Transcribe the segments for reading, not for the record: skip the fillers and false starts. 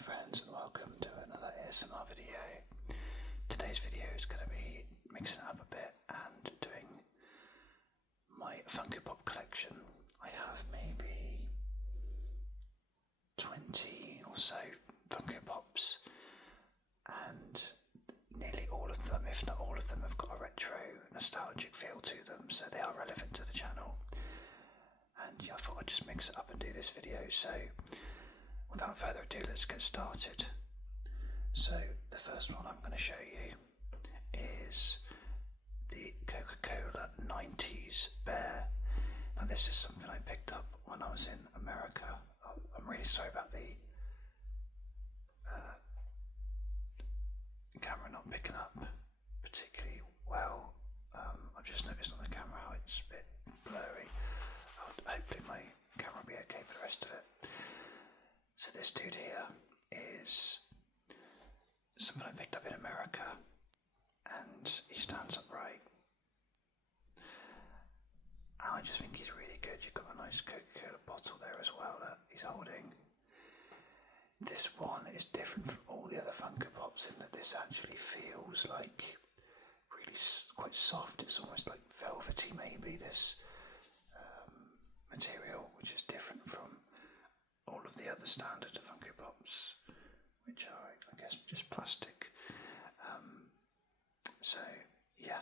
friends, and welcome to another ASMR video. Today's video is going to be mixing it up a bit and doing my Funko Pop collection. I have maybe 20 or so Funko Pops, and nearly all of them, if not all of them, have got a retro nostalgic feel to them, so they are relevant to the channel. And yeah, I thought I'd just mix it up and do this video. So without further ado, let's get started. So the first one I'm going to show you is the Coca-Cola 90s bear. Now this is something I picked up when I was in America. I'm really sorry about the camera not picking up particularly well. I've just noticed on the camera how it's a bit blurry. Hopefully my camera will be okay for the rest of it. So this dude here is something I picked up in America, and he stands upright. And I just think he's really good. You've got a nice Coca-Cola bottle there as well that he's holding. This one is different from all the other Funko Pops in that this actually feels like really quite soft. It's almost like velvety maybe, this material, which is different from all of the other standard Funko Pops, which are, I guess, just plastic. So yeah,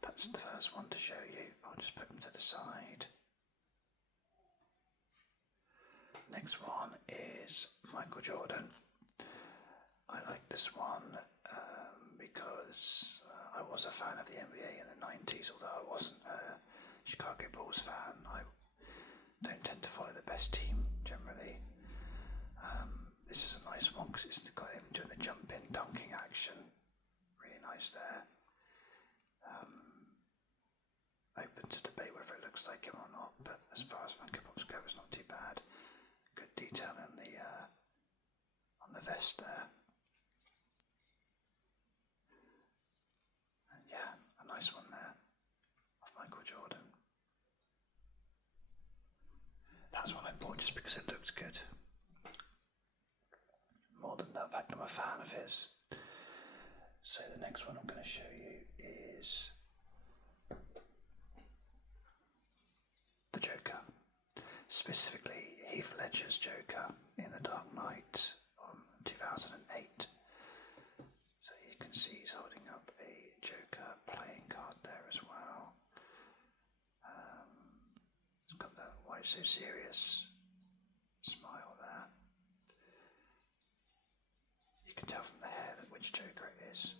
that's the first one to show you. I'll just put them to the side. Next one is Michael Jordan. I like this one because I was a fan of the NBA in the 90s, although I wasn't a Chicago Bulls fan. I don't tend to follow the best team generally. This is a nice one because it's got him doing the jumping, dunking action. Really nice there. Open to debate whether it looks like him or not, but as far as Funko Pops go, it's not too bad. Good detail on the vest there. And yeah, a nice one there of Michael Jordan. That's what I bought just because it looks good. More than the fact I'm a fan of his. So the next one I'm going to show you is the Joker. Specifically Heath Ledger's Joker in The Dark Knight on 2008. So you can see he's holding up a Joker playing card there as well. It's got that why so serious smile there. You can tell from the hair that which Joker it is.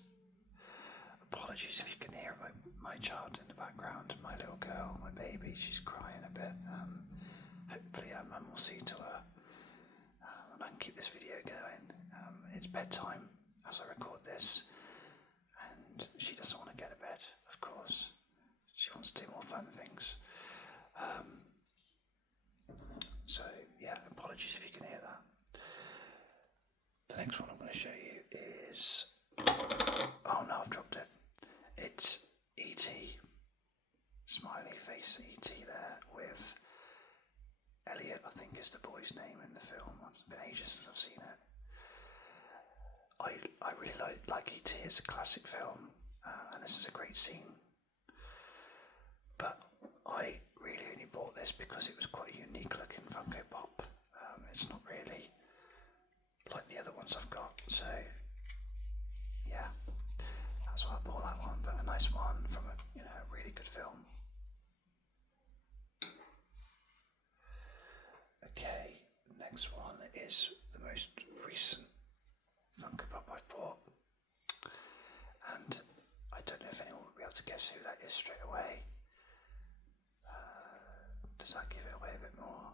Apologies if you can hear my child in the background, my little girl, my baby, she's crying a bit. Hopefully our mum will see to her and I can keep this video going. It's bedtime as I record this, and she doesn't want to go to bed, of course. She wants to do more fun things. So yeah, apologies if you can hear that. The next one I'm going to show you is, oh no, I've dropped it. It's E.T. Smiley face E.T. there with Elliot, I think is the boy's name in the film. It's been ages since I've seen it. I really like E.T. It's a classic film, and this is a great scene. But I really only bought this because it was quite a unique looking Funko Pop. It's not really like the other ones I've got, so yeah, that's why I bought that one. But a nice one from a really good film. Okay, next one is the most recent Funko Pop I've bought, and I don't know if anyone will be able to guess who that is straight away. Does that give it away a bit more?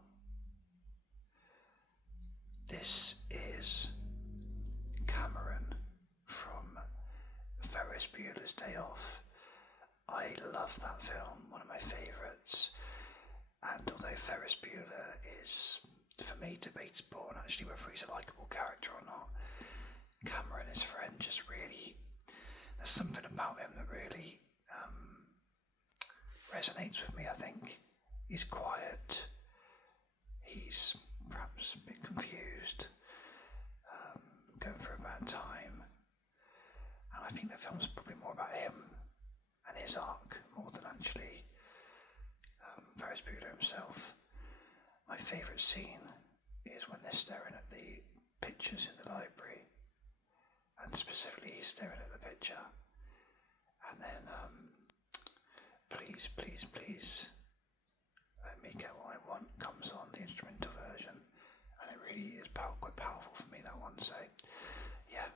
This is Cameron from Ferris Bueller's Day Off. I love that film, one of my favourites. And although Ferris Bueller is, for me, debatable on actually whether he's a likeable character or not, Cameron, his friend, just really, there's something about him that really resonates with me, I think. He's quiet, he's perhaps a bit confused, himself. My favourite scene is when they're staring at the pictures in the library, and specifically he's staring at the picture, and then please, please, please, let me get what I want comes on, the instrumental version, and it really is quite powerful for me, that one. So yeah,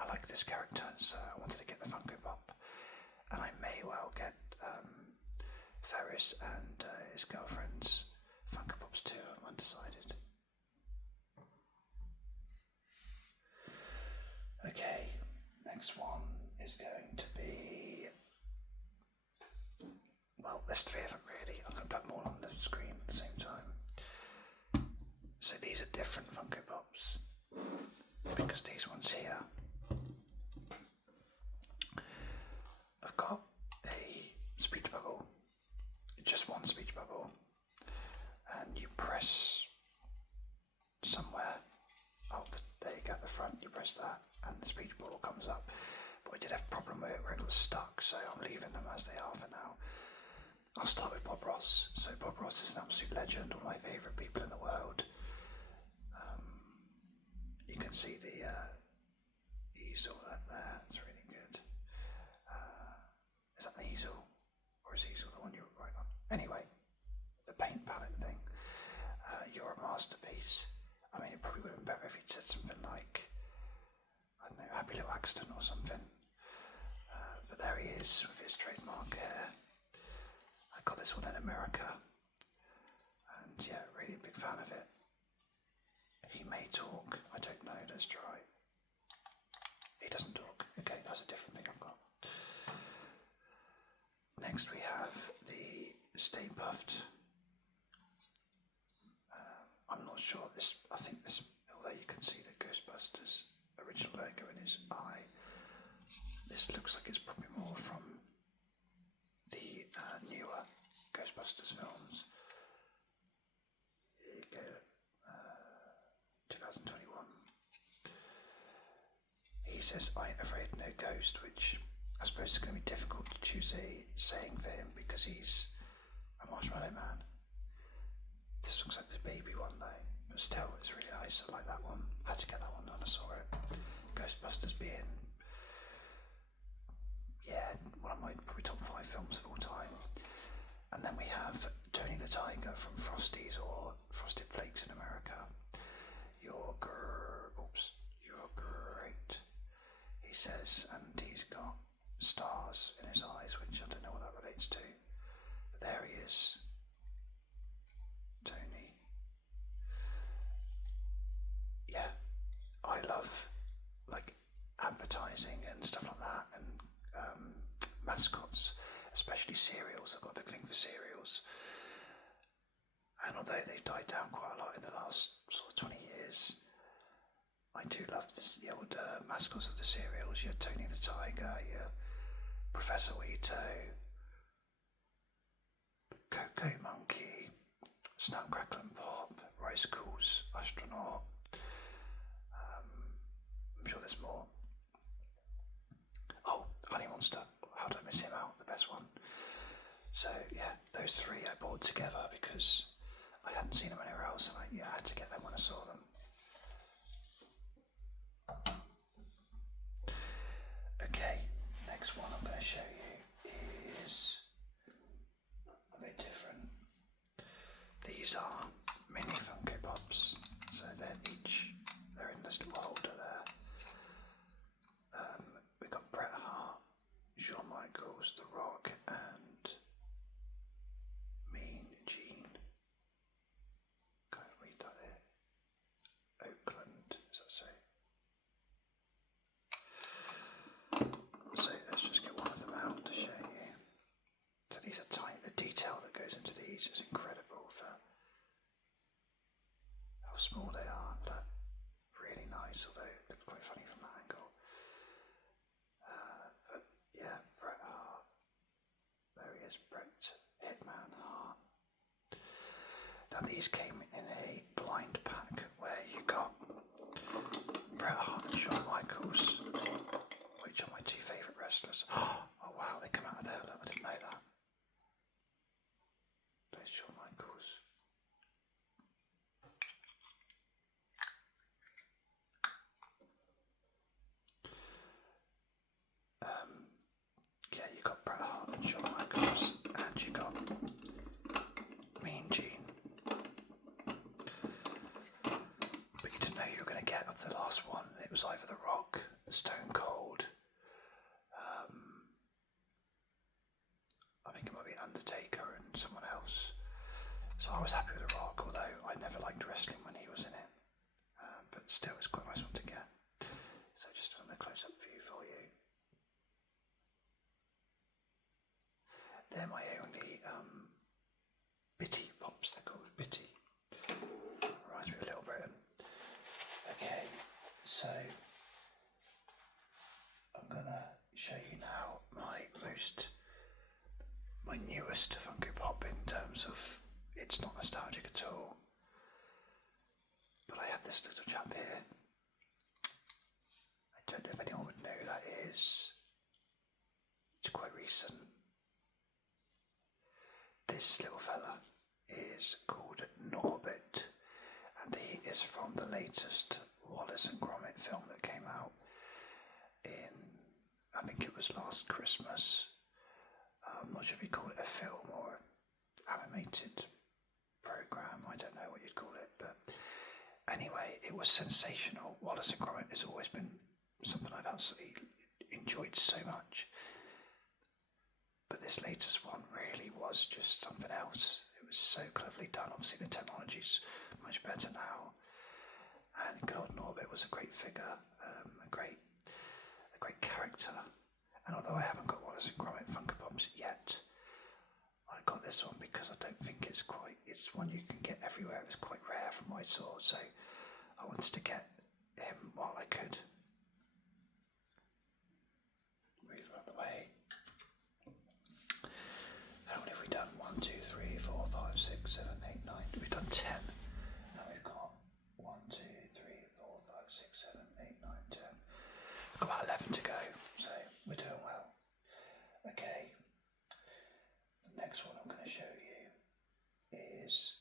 I like this character, so I wanted to get the Funko Pop, and I may well get Ferris and his girlfriend's Funko Pops too. I'm undecided. Okay, next one is going to be, well, there's three of them really. I'm going to put them all on the screen at the same time. So these are different Funko Pops, because these ones here, I've got a speech bubble, just one speech bubble, and you press somewhere, there you go at the front, you press that and the speech bubble comes up. But I did have a problem with it where it got stuck, so I'm leaving them as they are for now. I'll start with Bob Ross. So Bob Ross is an absolute legend, one of my favourite people in the world. You can see the easel there, it's really good. Is that an easel? Or is easel the one you were right on? Anyway, the paint palette thing. You're a masterpiece. I mean, it probably would have been better if he'd said something like, I don't know, happy little accident or something. But there he is with his trademark hair. I got this one in America, and yeah, really a big fan of it. He may talk, I don't know, let's try. He doesn't talk. Okay, that's a different thing I've got. Next we have the Stay Puft. I'm not sure, I think this, although you can see the Ghostbusters original logo in his eye, this looks like it's probably more from the newer Ghostbusters films. Here you go, 2021. He says, "I ain't afraid no ghost," which I suppose is going to be difficult to choose a saying for him because he's a Marshmallow Man. This looks like the baby one though, but still, it's really nice. I like that one. I had to get that one when I saw it. Ghostbusters being, yeah, one of my probably top 5 films of all time. And then we have Tony the Tiger from Frosties, or Frosted Flakes in America. You're great, he says, and he's got stars in his eyes, which I don't know what that relates to. But there he is. Tony. Yeah, I love like advertising and stuff like that, and mascots, especially cereals. I've got a big thing for cereals, and although they've died down quite a lot in the last sort of 20 years, I do love the old mascots of the cereals. Your Tony the Tiger, your Professor Weeto, Cocoa Monkey, Snap, Crackle and Pop, Ricicles, Astronaut. I'm sure there's more. Oh, Honey Monster. How did I miss him out? The best one. So yeah, those three I bought together because I hadn't seen them anywhere else, and I had to get them when I saw them. Okay, next one I'm going to show you is a bit different. These are mini Funko Pops, so they're in this little holder there. We've got Bret Hart, Shawn Michaels, The Rock, and Mean Gene. Can't read that here. Oakland, does that say? So let's just get one of them out to show you. So these are tiny. The detail that goes into these is incredible for how small they are. But really nice, although it looks quite funny from that angle. But yeah, Bret Hart. There he is, Bret Hitman Hart. Now these came in a blind pack where you got Bret Hart and Shawn Michaels, which are my two favourite wrestlers. Oh wow, they come out of there, look, I didn't know that. There's Shawn Michaels. was either The Rock, Stone Cold, I think it might be Undertaker and someone else. So I was happy with The Rock, although I never liked wrestling when he was in it. But still, it's quite a nice one to get. So just another close-up view for you. They're my only bitty pops, they're called bitty. Reminds me of Little Britain. Okay, so I'm gonna show you now my newest Funko Pop in terms of it's not nostalgic at all. But I have this little chap here. I don't know if anyone would know who that is. It's quite recent. This little fella is called Norbit, and he is from the latest Wallace and Gromit film that came out in, I think it was last Christmas. I'm not sure if you call it a film or animated program, I don't know what you'd call it, but anyway, it was sensational. Wallace and Gromit has always been something I've absolutely enjoyed so much. But this latest one really was just something else. It was so cleverly done. Obviously the technology's much better now. And good old Norbit was a great figure, a great character. And although I haven't got Wallace and Gromit Funko Pops yet, I got this one because I don't think it's one you can get everywhere. It was quite rare from what I saw, so I wanted to get him while I could. Move out the way. How many have we done? 1, 2, 3, 4, 5, 6, 7, 8, 9. We've done 10. And we've got 1, 2, 3, 4, 5, 6, 7, 8, 9, 10. We've got about 11 to go, so we're doing well. Okay. The next one I'm going to show you is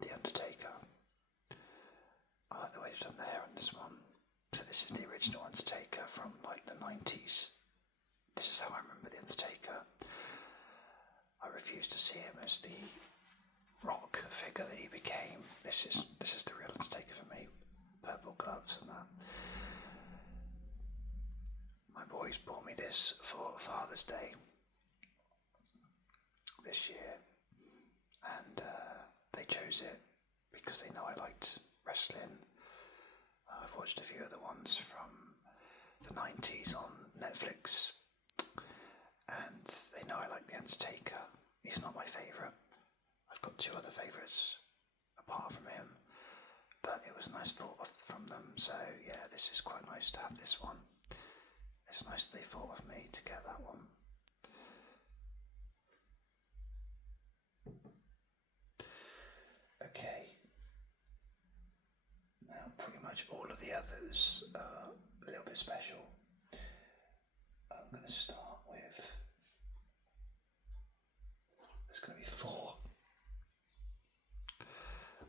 The Undertaker. I like the way they've done the hair on this one. So this is the original Undertaker from like the 90s. This is how I remember the Undertaker. I refuse to see him as the rock figure that he became. This is the real Undertaker for me. Purple gloves and that. My boys bought me this for Father's Day this year, and they chose it because they know I liked wrestling. I've watched a few other ones from the 90s on Netflix, and they know I like The Undertaker. He's not my favourite. I've got 2 other favourites apart from him, but it was a nice thought from them, so yeah, this is quite nice to have this one. It's nice that they thought of me to get that one. Okay. Now pretty much all of the others are a little bit special. I'm going to start with, there's going to be 4.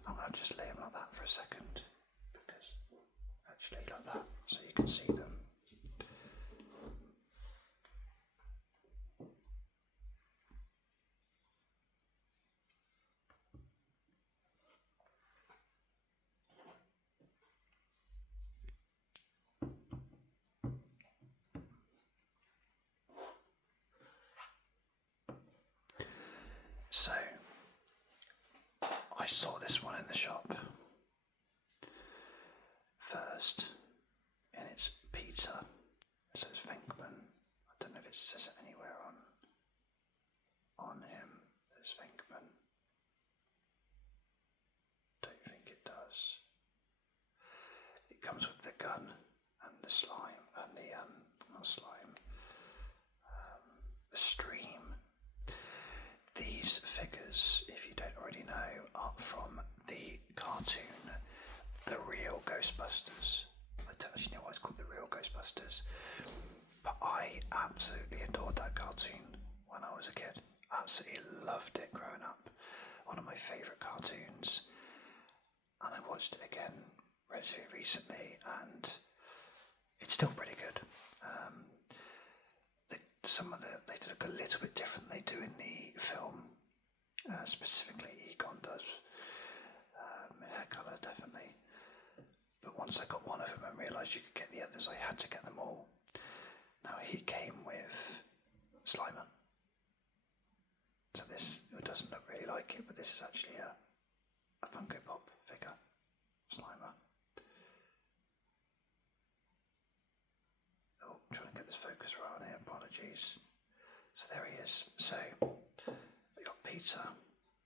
I'm going to just lay them like that for a second, because actually like that, so you can see them. So, I saw this one in the shop first, and it's Peter. It says Venkman. I don't know if it says it anywhere on him. It's Venkman. Don't think it does. It comes with the gun and the slime and the not slime, the stream. These figures, if you don't already know, are from the cartoon The Real Ghostbusters. I don't actually know why it's called The Real Ghostbusters, but I absolutely adored that cartoon when I was a kid. Absolutely loved it growing up. One of my favourite cartoons. And I watched it again relatively recently, and it's still pretty good. They did look a little bit different than they do in the film. Specifically, Egon does. Hair colour, definitely. But once I got one of them and realised you could get the others, I had to get them all. Now, he came with Slimer. So this, it doesn't look really like it, but this is actually a Funko Pop figure, Slimer. Oh, I'm trying to get this focus right on here, apologies. So there he is. So, we got Peter,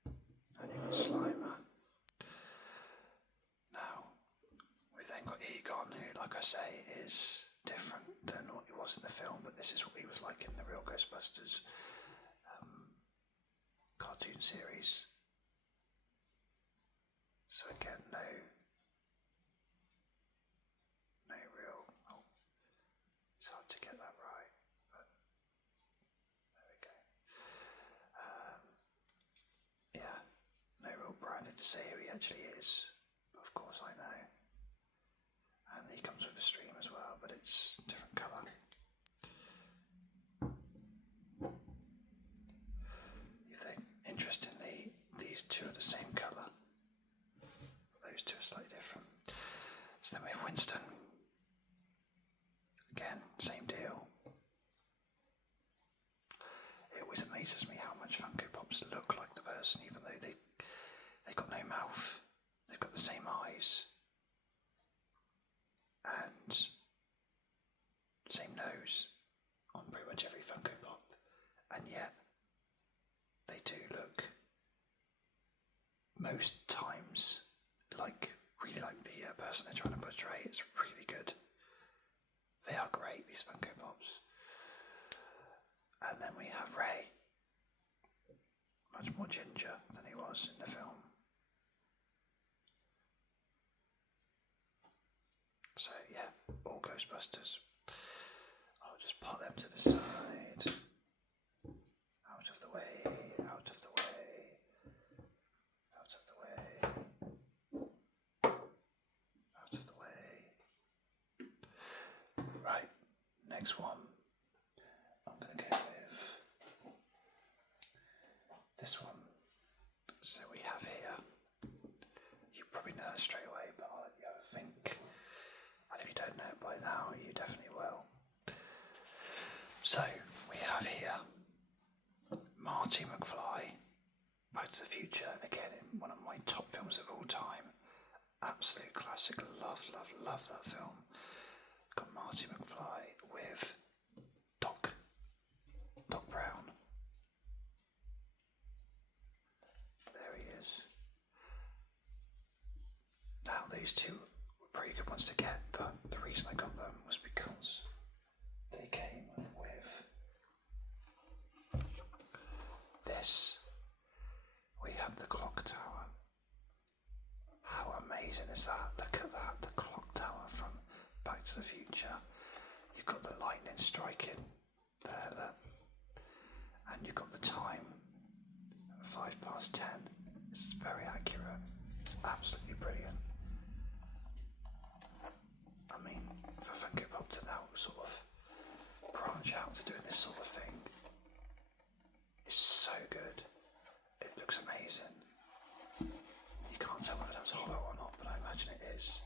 and you've got Slimer. Now, we've then got Egon, who, like I say, is different than what he was in the film, but this is what he was like in the real Ghostbusters cartoon series. So again, no real, it's hard to get that right, but there we go. Yeah, no real branding to say who he actually is, but of course I know. And he comes with a stream as well, but it's a different colour. You think, interestingly, these two are the same colour. Those two are slightly different. So then we have Winston. Again, same deal. It always amazes me how much Funko Pops look like the person, even though they've got no mouth. They've got the same eyes. And same nose on pretty much every Funko Pop, and yet they do look most times really like the person they're trying to portray. It's really good. They are great, these Funko Pops. And then we have Ray, much more ginger than he was in the film. So yeah, all Ghostbusters. I'll just put them to the side. Out of the way, out of the way, out of the way, out of the way. Right, next one. I'm going to go with this one. So we have here, you probably know it straight away, but I'll let you have a think. And if you don't know it by now, you definitely will. So, we have here Marty McFly, Back to the Future, again in one of my top films of all time. Absolute classic, love that film. Got Marty McFly with Doc Brown. There he is. Now these two were pretty good ones to get, but the reason I got them was because they came with this. We have the clock tower. How amazing is that? Look at that, the clock tower from Back to the Future. You've got the lightning striking there, look. And you've got the time, 10:05. It's very accurate. It's absolutely brilliant. I mean, for Funko Pop to now sort of branch out to doing this sort of thing is so good. It looks amazing. You can't tell whether that's hollow or not, but I imagine it is.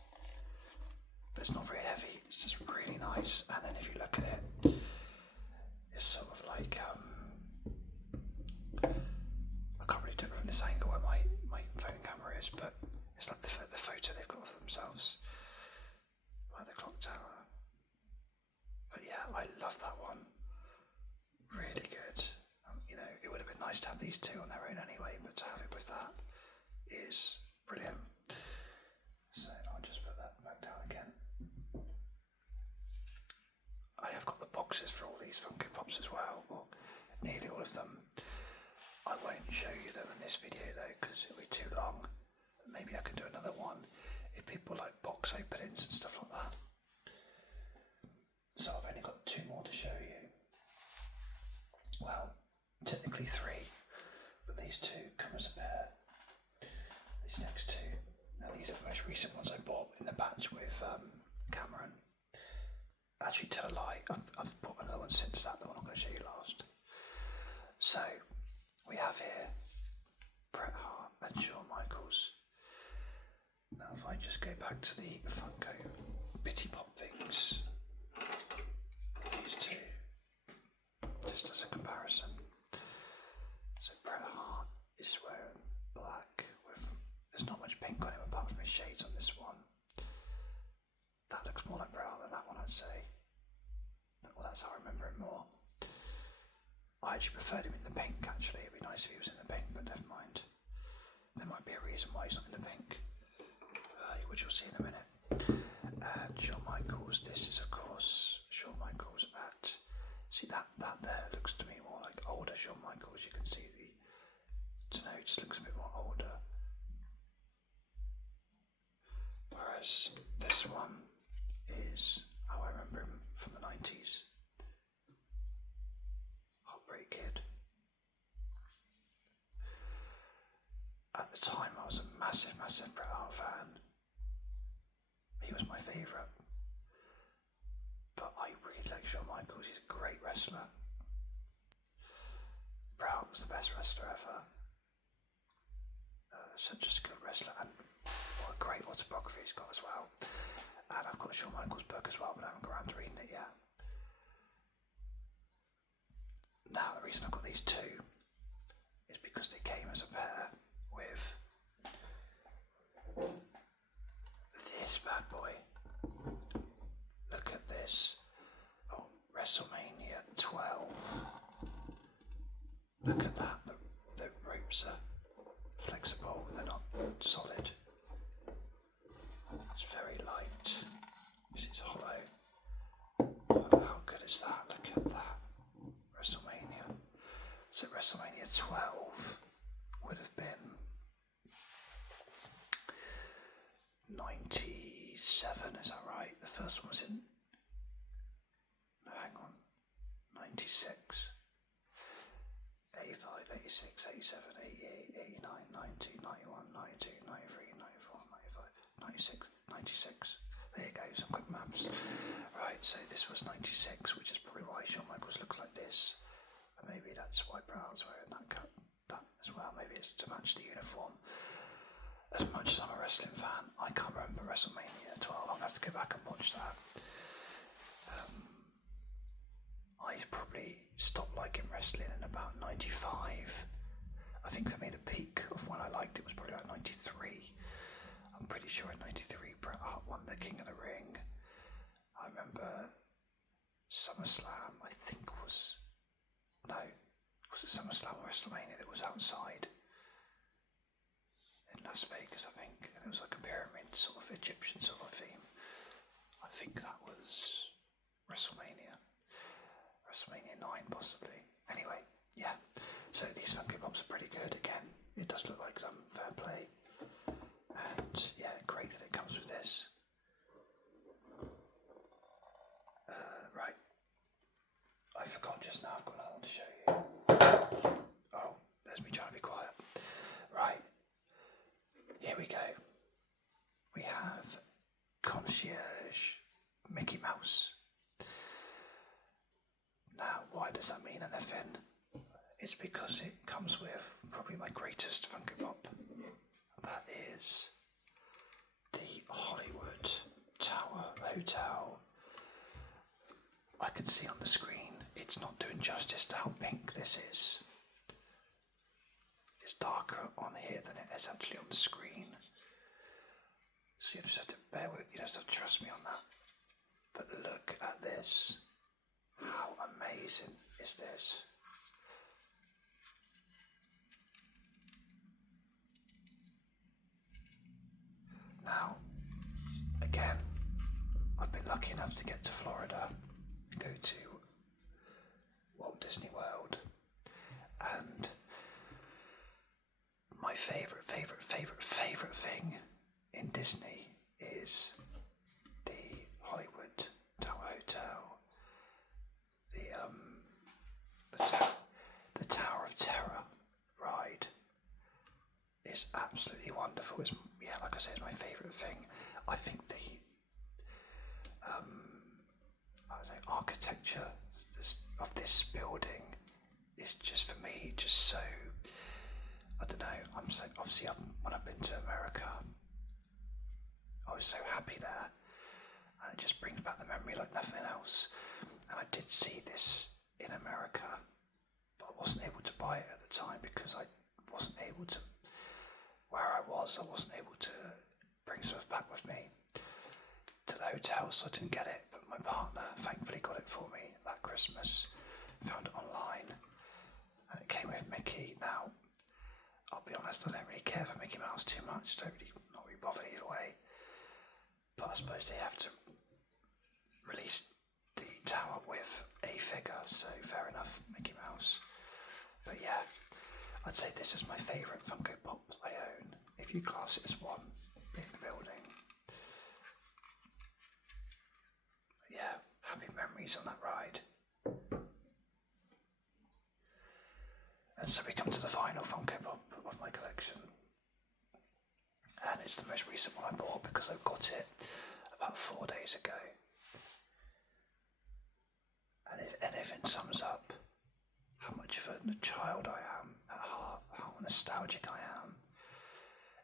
But it's not very heavy, it's just really nice. And then if you look at it, it's sort of like, I can't really do it from this angle where my phone camera is, but it's like the photo they've got of themselves, like the clock tower. But yeah, I love that one. Really good. You know, it would have been nice to have these two on their own anyway, but to have it with that is brilliant. So I'll just put that back down again. I have got the boxes for all these Funko Pops as well, or nearly all of them. I won't show you them in this video though, because it'll be too long. Maybe I can do another one if people like box openings and stuff like that. So I've only got two more to show you. Well, technically three, but these two come as a pair. These next two. Now these are the most recent ones I bought in the batch with Cameron. Actually, tell a lie, I've bought another one since that, the one I'm going to show you last. So, we have here Bret Hart and Shawn Michaels. Now if I just go back to the Funko Bitty Pop things, these two, just as a comparison. So Bret Hart is wearing black with, there's not much pink on him apart from his shades on this one. That looks more like Bret Hart than that one, I'd say. Well, that's how I remember him more. I actually preferred him in the pink, actually. It'd be nice if he was in the pink, but never mind. There might be a reason why he's not in the pink, which you'll see in a minute. And Shawn Michaels, this is of course Shawn Michaels at, see that there looks to me more like older Shawn Michaels. You can see the nose just looks a bit more older. Whereas this one is how I remember him from the 90s. Heartbreak Kid. At the time I was a massive Bret Hart fan. He was my favourite. But I really like Shawn Michaels, he's a great wrestler. Bret Hart was the best wrestler ever. Such a good wrestler, and what a great autobiography he's got as well. And I've got Shawn Michaels' book as well, but I haven't got around to reading it yet. Now the reason I've got these two is because they came as a pair with this bad boy. Look at this. Oh, WrestleMania 12. Look at that. The ropes are flexible, they're not solid. It's very light. This is hollow. How good is that? Look at that. WrestleMania. So WrestleMania 12 would have been 97, is that right? The first one was in, no, hang on, 96, 85, 86, 87, 88, 89, 90, 91, 92, 93, 94, 95, 96, 96. There you go, some quick maths. Right, so this was 96, which is probably why Shawn Michaels looks like this. And maybe that's why Bret Hart's wearing that cut, that as well. Maybe it's to match the uniform. As much as I'm a wrestling fan, I can't remember WrestleMania 12. I'm going to have to go back and watch that. I probably stopped liking wrestling in about 95. I think for me the peak of when I liked it was probably about 93. I'm pretty sure in 93 Bret Hart won the King of the Ring. I remember SummerSlam, I think was it SummerSlam or WrestleMania that was outside in Las Vegas, I think, and it was like a pyramid sort of Egyptian sort of theme. I think that was WrestleMania 9 possibly. Anyway, yeah, so these Funko Pops are pretty good. Again, it does look like some fair play, and yeah, great that it comes with this. Right, I forgot just now, I've got another one to show you. Oh, there's me trying to be quiet. Right, here we go. We have Concierge Mickey Mouse. Now, why does that mean anything? It's because it comes with probably my greatest Funko Pop. That is the Hollywood Tower Hotel. I can see on the screen it's not doing justice to how pink this is. It's darker on here than it is actually on the screen. So you just have to bear with, you have to trust me on that. But look at this. How amazing is this? Now, again, I've been lucky enough to get to Florida, go to Walt Disney World, and my favourite thing in Disney is the Hollywood Tower Hotel. The Tower of Terror ride is absolutely wonderful. It's, yeah, like I said, it's my favourite thing. I think the architecture of this building is just, for me, just so, I don't know, I'm there, and it just brings back the memory like nothing else. And I did see this in America, but I wasn't able to buy it at the time because I wasn't able to, where I wasn't able to bring stuff back with me to the hotel, so I didn't get it. But my partner thankfully got it for me that Christmas, found it online, and it came with Mickey. Now, I'll be honest, I don't really care for Mickey Mouse too much, not really bothered either way, but I suppose they have to release the tower with a figure, so fair enough, Mickey Mouse. But yeah, I'd say this is my favourite Funko Pop I own, if you class it as one in the building. But yeah, happy memories on that ride. And so we come to the final Funko Pop of my collection, and it's the most recent one I bought because I got it about 4 days ago. And if anything sums up how much of a child I am at heart, how nostalgic I am,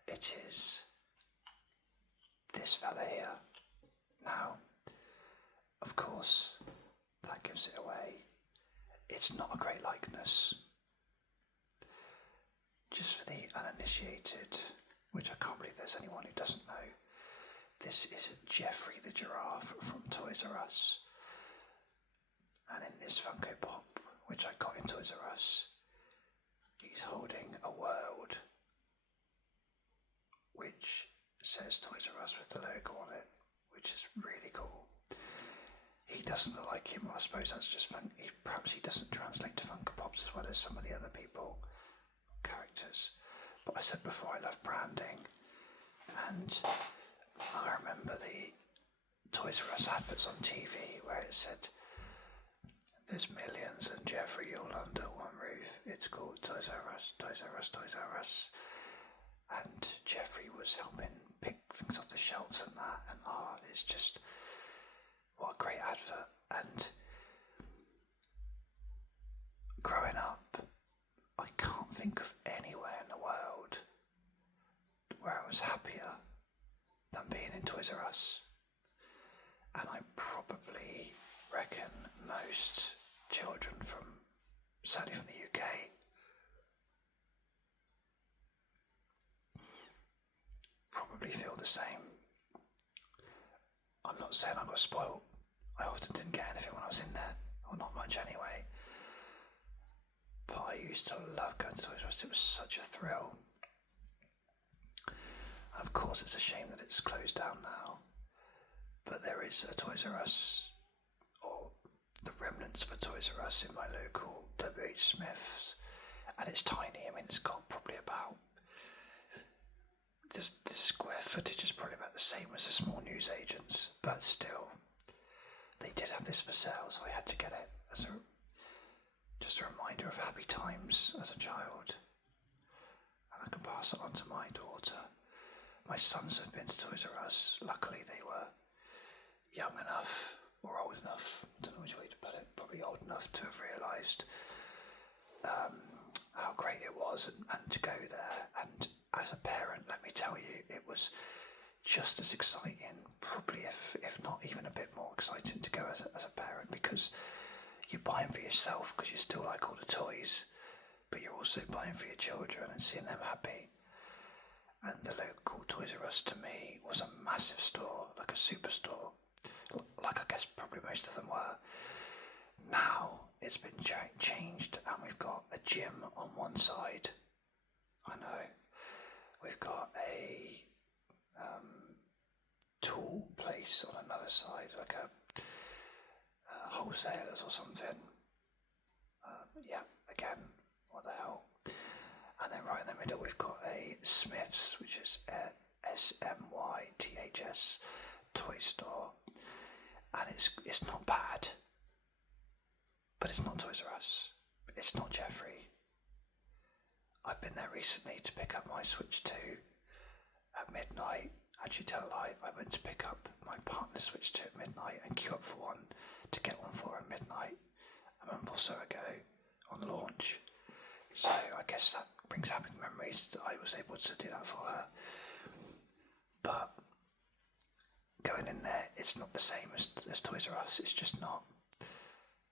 it is this fella here. Now, of course, that gives it away. It's not a great likeness. Just for the uninitiated, which I can't believe there's anyone who doesn't know, this is Jeffrey the giraffe from Toys R Us. And in this Funko Pop, which I got in Toys R Us, he's holding a world which says Toys R Us with the logo on it, which is really cool. He doesn't look like him. I suppose that's just fun. Perhaps he doesn't translate to Funko Pops as well as some of the other people, characters. But I said before, I love branding, and I remember the Toys R Us adverts on TV where it said, "There's millions and Jeffrey all under one roof. It's called Toys R Us, Toys R Us, Toys R Us." And Jeffrey was helping pick things off the shelves and that, and it's just, what a great advert. And growing up, I can't think of anywhere in the world where I was happier than being in Toys R Us. And I probably reckon most children certainly from the UK, probably feel the same. I'm not saying I got spoiled. I often didn't get anything when I was in there, or not much anyway. But I used to love going to Toys R Us. It was such a thrill. And of course, it's a shame that it's closed down now. But there is a Toys R Us, or the remnants of a Toys R Us in my local WH Smith's, and it's tiny. I mean, it's got probably about, the square footage is probably about the same as a small newsagent's, but still, they did have this for sale, so I had to get it as just a reminder of happy times as a child, and I can pass it on to my daughter. My sons have been to Toys R Us. Luckily, they were young enough, or old enough, I don't know which way to put it, probably old enough to have realised how great it was and to go there. And as a parent, let me tell you, it was just as exciting, probably if not even a bit more exciting to go as a parent, because you're buying for yourself because you still like all the toys, but you're also buying for your children and seeing them happy. And the local Toys R Us to me was a massive store, like a superstore, like I guess probably most of them were. Now it's been changed, and we've got a gym on one side. I know. We've got a tool place on another side, like a wholesalers or something. Yeah, again, what the hell? And then right in the middle we've got a Smith's, which is SMYTHS toy store, and it's not bad, but it's not Toys R Us. It's not Jeffrey. I've been there recently to pick up my Switch 2 at midnight. Actually, tell a lie, I went to pick up my partner's Switch 2 at midnight and queue up for one to get one for her at midnight a month or so ago on the launch. So I guess that brings happy memories that I was able to do that for her. But going in there, it's not the same as Toys R Us. It's just not.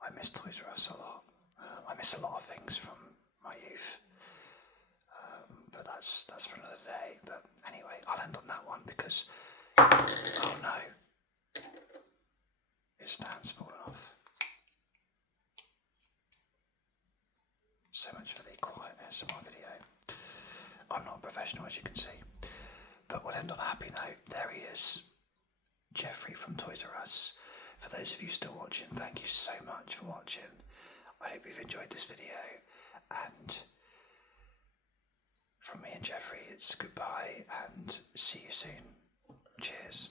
I miss Toys R Us a lot. I miss a lot of things from my youth. But that's for another day. But anyway, I'll end on that one because, oh no, his stand's fallen off. So much for the quiet ASMR video. I'm not a professional, as you can see. But we'll end on a happy note. There he is, Jeffrey from Toys R Us. For those of you still watching, thank you so much for watching. I hope you've enjoyed this video, and from me and Jeffrey, it's goodbye and see you soon. Cheers.